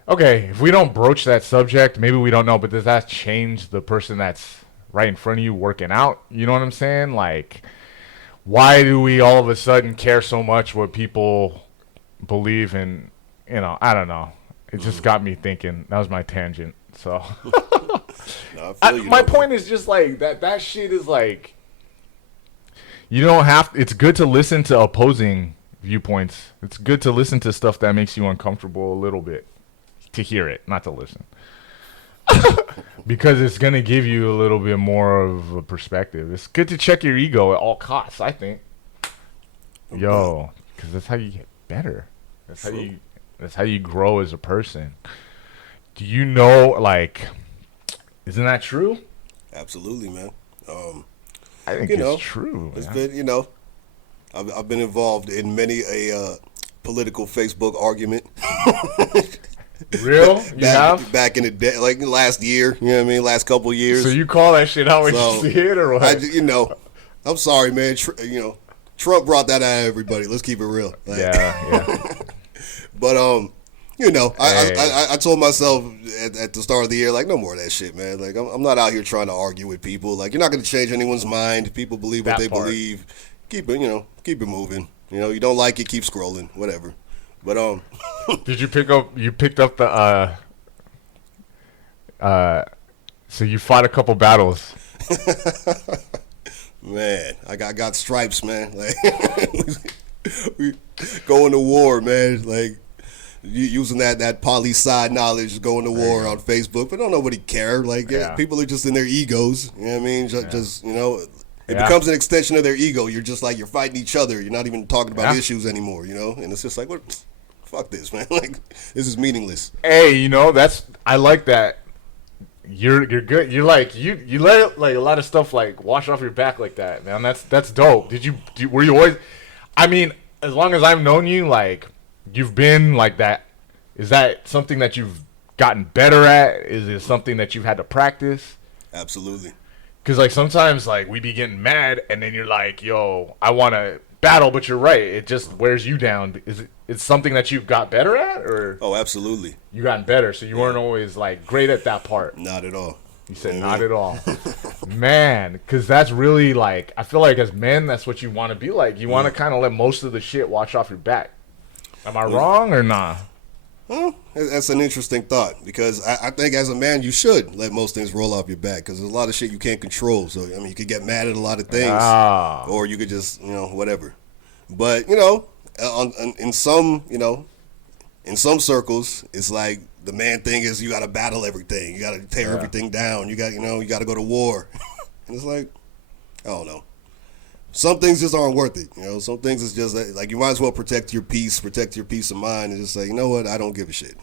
okay, if we don't broach that subject, maybe we don't know, but does that change the person that's right in front of you working out? You know what I'm saying? Like, why do we all of a sudden care so much what people believe in? I don't know. It just got me thinking. That was my tangent. So, No, my point is just like that shit is like, you don't have, it's good to listen to opposing viewpoints. It's good to listen to stuff that makes you uncomfortable a little bit. To hear it, not to listen. Because it's going to give you a little bit more of a perspective. It's good to check your ego at all costs, I think. Yo, because that's how you get better. That's how you grow as a person. Do you know, like, isn't that true? Absolutely, man. I think it's true. It's been, I've been involved in many a political Facebook argument. Real? You have? Back in the day, like last year, you know what I mean? Last couple of years. So you call that shit out when you see it, or what? I'm sorry, man. Trump brought that out of everybody. Let's keep it real. Like, yeah. But, I told myself at the start of the year, like, no more of that shit, man. Like, I'm not out here trying to argue with people. Like, you're not going to change anyone's mind. People believe what they believe. Keep it moving. You don't like it, keep scrolling, whatever. But did you picked up the so you fought a couple battles. Man, I got stripes, man. Like we going to war, man. Like using that poli-sci knowledge, going to war on Facebook, but don't nobody care. Like people are just in their egos. You know what I mean? Just it becomes an extension of their ego. You're just like, you're fighting each other. You're not even talking about issues anymore, And it's just like, what? Fuck this, man. Like, this is meaningless. Hey, I like that. You're good. You're like, you let like a lot of stuff like wash off your back like that, man. That's dope. Were you always, I mean, as long as I've known you, like, you've been like that. Is that something that you've gotten better at? Is it something that you've had to practice? Absolutely. Because, like, sometimes, like, we be getting mad, and then you're like, yo, I want to battle, but you're right. It just wears you down. It's something that you've got better at? Or Oh, absolutely. You gotten better, so you weren't always, like, great at that part. Not at all. You said not at all. Man, because that's really, like, I feel like as men, that's what you want to be like. You want to kind of let most of the shit wash off your back. Am I wrong or nah? Well, that's an interesting thought, because I think as a man you should let most things roll off your back, because there's a lot of shit you can't control. So, I mean, you could get mad at a lot of things, or you could just, whatever. But, in some circles, it's like the man thing is you got to battle everything. You got to tear everything down. You got, you got to go to war. And it's like, I don't know. Some things just aren't worth it. Some things is just like you might as well protect your peace of mind, and just say, you know what, I don't give a shit.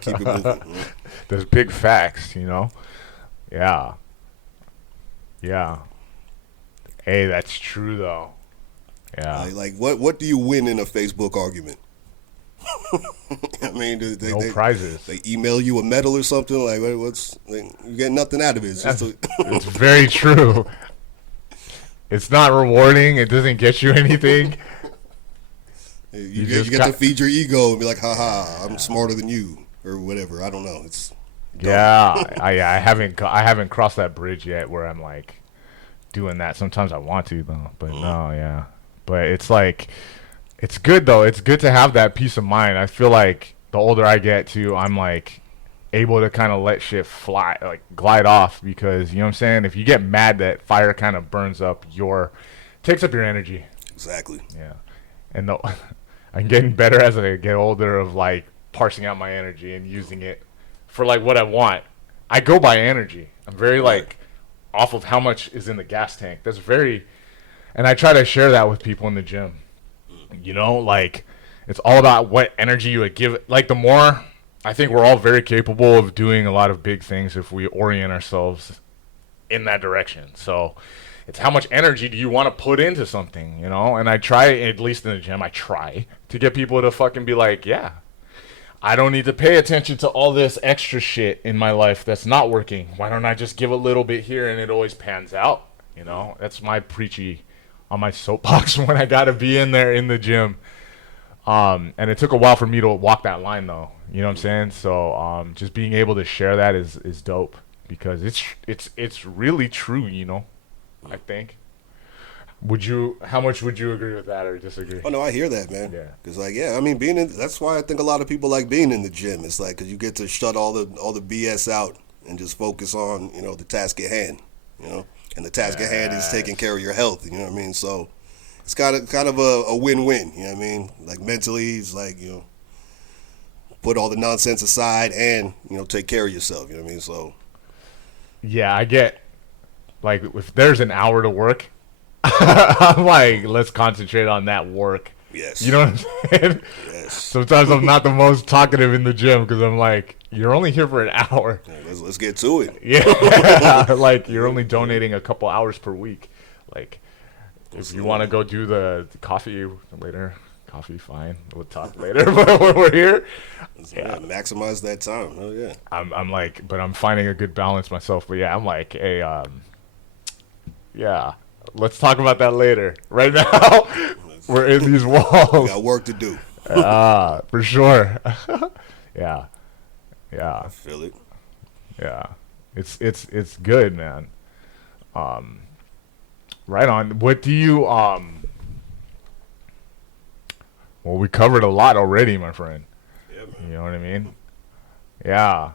Keep it moving. There's big facts, Yeah. Hey, that's true though. Yeah. Like what do you win in a Facebook argument? I mean, no prizes. They email you a medal or something. Like, you get nothing out of it. It's very true. It's not rewarding. It doesn't get you anything. You get to feed your ego and be like, haha, I'm smarter than you or whatever. I don't know. It's dumb. Yeah, I haven't crossed that bridge yet where I'm like doing that. Sometimes I want to though, but no, yeah. But it's like it's good though. It's good to have that peace of mind. I feel like the older I get too, I'm like able to kind of let shit fly, like glide off, because you know what I'm saying? If you get mad, that fire kind of burns up takes up your energy. Exactly. Yeah. And I'm getting better as I get older of like parsing out my energy and using it for like what I want. I go by energy. I'm very like off of how much is in the gas tank. And I try to share that with people in the gym. You know, like it's all about what energy you would give. Like the more, I think we're all very capable of doing a lot of big things if we orient ourselves in that direction. So it's how much energy do you want to put into something, you know? And I try, at least in the gym, I try to get people to fucking be like, yeah, I don't need to pay attention to all this extra shit in my life that's not working. Why don't I just give a little bit here and it always pans out? You know, that's my preachy on my soapbox when I got to be in there in the gym. And it took a while for me to walk that line though. You know what I'm saying? So just being able to share that is dope, because it's really true, you know, I think. How much would you agree with that or disagree? Oh no, I hear that, man. Yeah. Because like, yeah, I mean, that's why I think a lot of people like being in the gym. It's like, because you get to shut all the BS out and just focus on, you know, the task at hand, you know, and the task at hand is taking care of your health. You know what I mean? So it's kind of a win-win. You know what I mean? Like mentally, it's like, you know, put all the nonsense aside and, you know, take care of yourself. You know what I mean? So yeah, I get like if there's an hour to work, I'm like, let's concentrate on that work. Yes. You know what I'm saying? Yes. Sometimes I'm not the most talkative in the gym because I'm like, you're only here for an hour. Yeah, let's get to it. Yeah. Like you're only donating a couple hours per week. Like if you want to go do the coffee later, coffee, fine. We'll talk later. But when we're here, yeah, maximize that time. Oh yeah. I'm like, but I'm finding a good balance myself. But yeah, I'm like, hey, yeah. Let's talk about that later. Right now, we're in these walls. We got work to do. For sure. Yeah. I feel it. Yeah. It's good, man. Right on. What do you well, we covered a lot already, my friend. Yeah, man. You know what I mean? Yeah.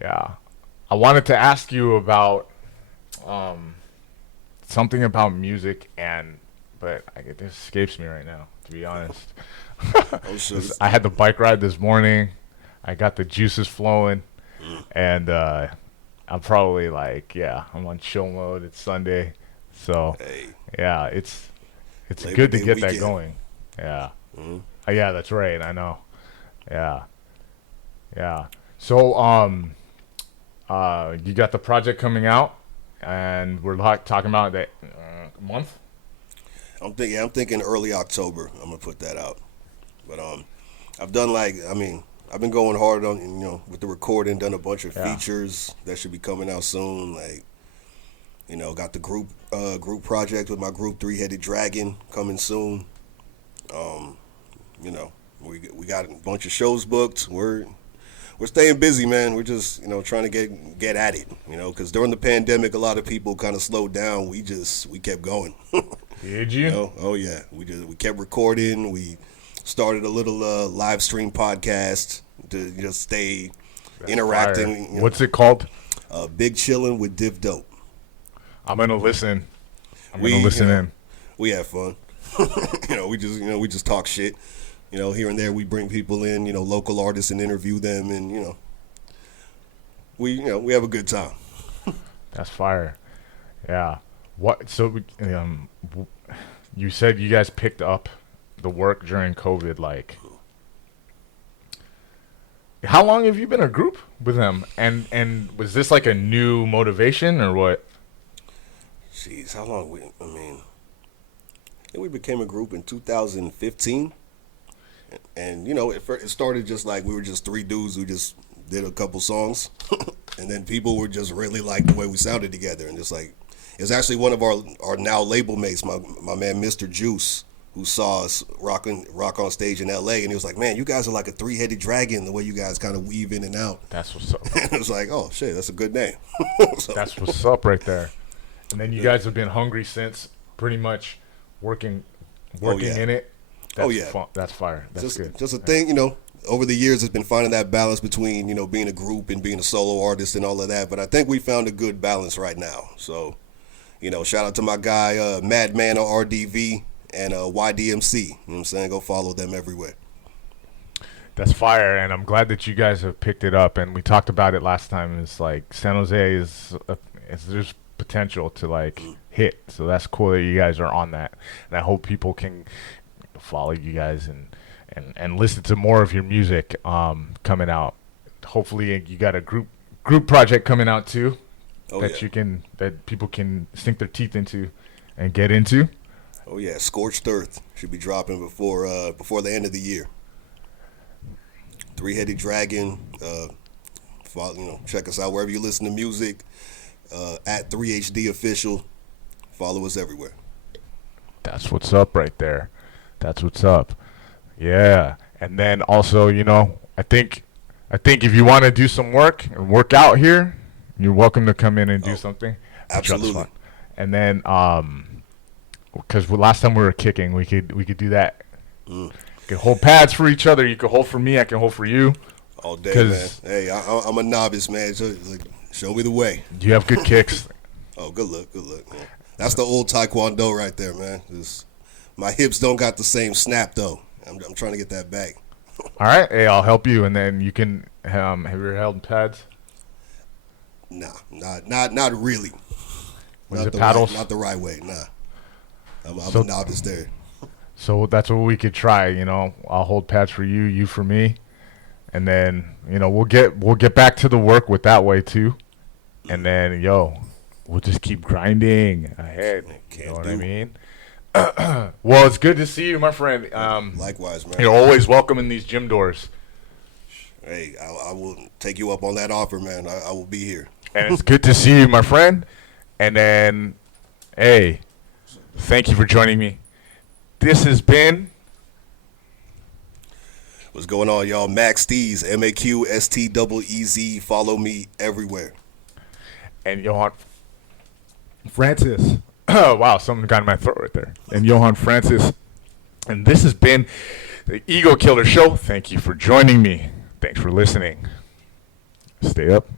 Yeah. I wanted to ask you about something about music, but it escapes me right now, to be honest. Oh, sure. I had the bike ride this morning. I got the juices flowing, and I'm probably like, yeah, I'm on chill mode. It's Sunday, so Hey. yeah, it's Labor good to Day get weekend. that going. Yeah, Mm-hmm. yeah, that's right. I know. Yeah, yeah. So you got the project coming out, and we're talking about that month. I'm thinking early October. I'm gonna put that out. But I've done I've been going hard on, you know, with the recording. Done a bunch of features that should be coming out soon. Like, you know, got the group project with my group 3-Headed Dragon coming soon. You know, we got a bunch of shows booked. We're staying busy, man. We're just, you know, trying to get at it, you know, because during the pandemic, a lot of people kind of slowed down. We kept going. Did you? You know? Oh yeah, we kept recording. We started a little live stream podcast to just stay interacting. You know. What's it called? Big Chillin' with Div Dope. I'm gonna listen. I'm gonna listen in. We have fun. We just talk shit. You know, here and there we bring people in, you know, local artists and interview them, and you know, we have a good time. That's fire. Yeah. What? So, you said you guys picked up the work during COVID. Like, how long have you been a group with them? And was this like a new motivation or what? Jeez, how long? I think we became a group in 2015. And, you know, it started just like we were just three dudes who just did a couple songs. And then people were just really like the way we sounded together. And just like, it was actually one of our now label mates, my man Mr. Juice, who saw us rock on stage in LA, and he was like, "Man, you guys are like a three-headed dragon, the way you guys kind of weave in and out." That's what's up. And it was like, "Oh shit, that's a good name." So, That's what's up right there. And then you guys have been hungry since, pretty much working in it. That's fun. That's fire. That's good. Just a thing, over the years, it's been finding that balance between, being a group and being a solo artist and all of that. But I think we found a good balance right now. So, shout out to my guy, Madman on RDV and YDMC. You know what I'm saying? Go follow them everywhere. That's fire, and I'm glad that you guys have picked it up. And we talked about it last time. It's like San Jose there's potential to like hit. So that's cool that you guys are on that. And I hope people can follow you guys and listen to more of your music coming out. Hopefully you got a group project coming out too that people can sink their teeth into and get into. Oh yeah, Scorched Earth should be dropping before the end of the year. Three-Headed Dragon. Check us out wherever you listen to music. At 3HD Official. Follow us everywhere. That's what's up right there. That's what's up. Yeah. And then also, I think if you want to do some work and work out here, you're welcome to come in and do something. Absolutely. And then because last time we were kicking, we could do that. We could hold pads for each other. You could hold for me. I can hold for you. All day, man. Hey, I'm a novice, man. So, show me the way. You have good kicks. Oh, good luck. Man. That's the old Taekwondo right there, man. My hips don't got the same snap, though. I'm trying to get that back. All right. Hey, I'll help you, and then you can have you held pads? Nah, not really. Was it paddles? Not the right way, nah. I'm a novice there. So that's what we could try, I'll hold pads for you, you for me. And then, we'll get back to the work with that way too. And then, we'll just keep grinding ahead. You know what I mean? Well, it's good to see you, my friend. Likewise, man. You're always welcome in these gym doors. Hey, I will take you up on that offer, man. I will be here. And it's good to see you, my friend. And then, hey, thank you for joining me. This has been... What's going on, y'all? Max Steez, MAQSTEEZ. Follow me everywhere. And Johann Francis. Oh, wow, something got in my throat right there. And Johann Francis. And this has been the Ego Killer Show. Thank you for joining me. Thanks for listening. Stay up.